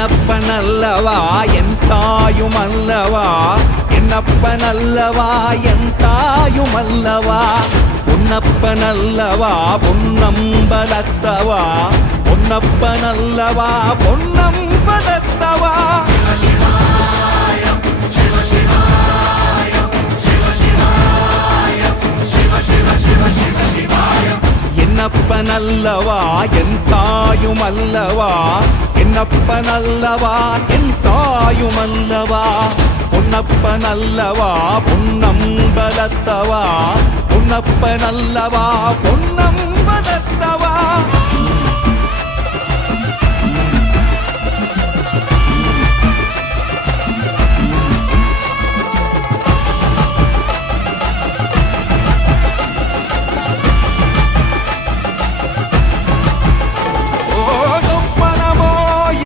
என்னப்பனல்லவா என் தாயுமல்லவா, என்னப்பனல்லவா என் தாயுமல்லவா, பொன்னப்பனல்லவா பொன்னம்பலத்தவா, பொன்னப்பனல்லவா பொன்னம்பலத்தவா. என்னப்பனல்லவா என் தாயுமல்லவா, என்னப்பனல்லவா என் தாயுமல்லவா, பொன்னப்பனல்லவா பொன்னம்பலத்தவா, பொன்னப்பனல்லவா பொன்னம்பலத்தவா.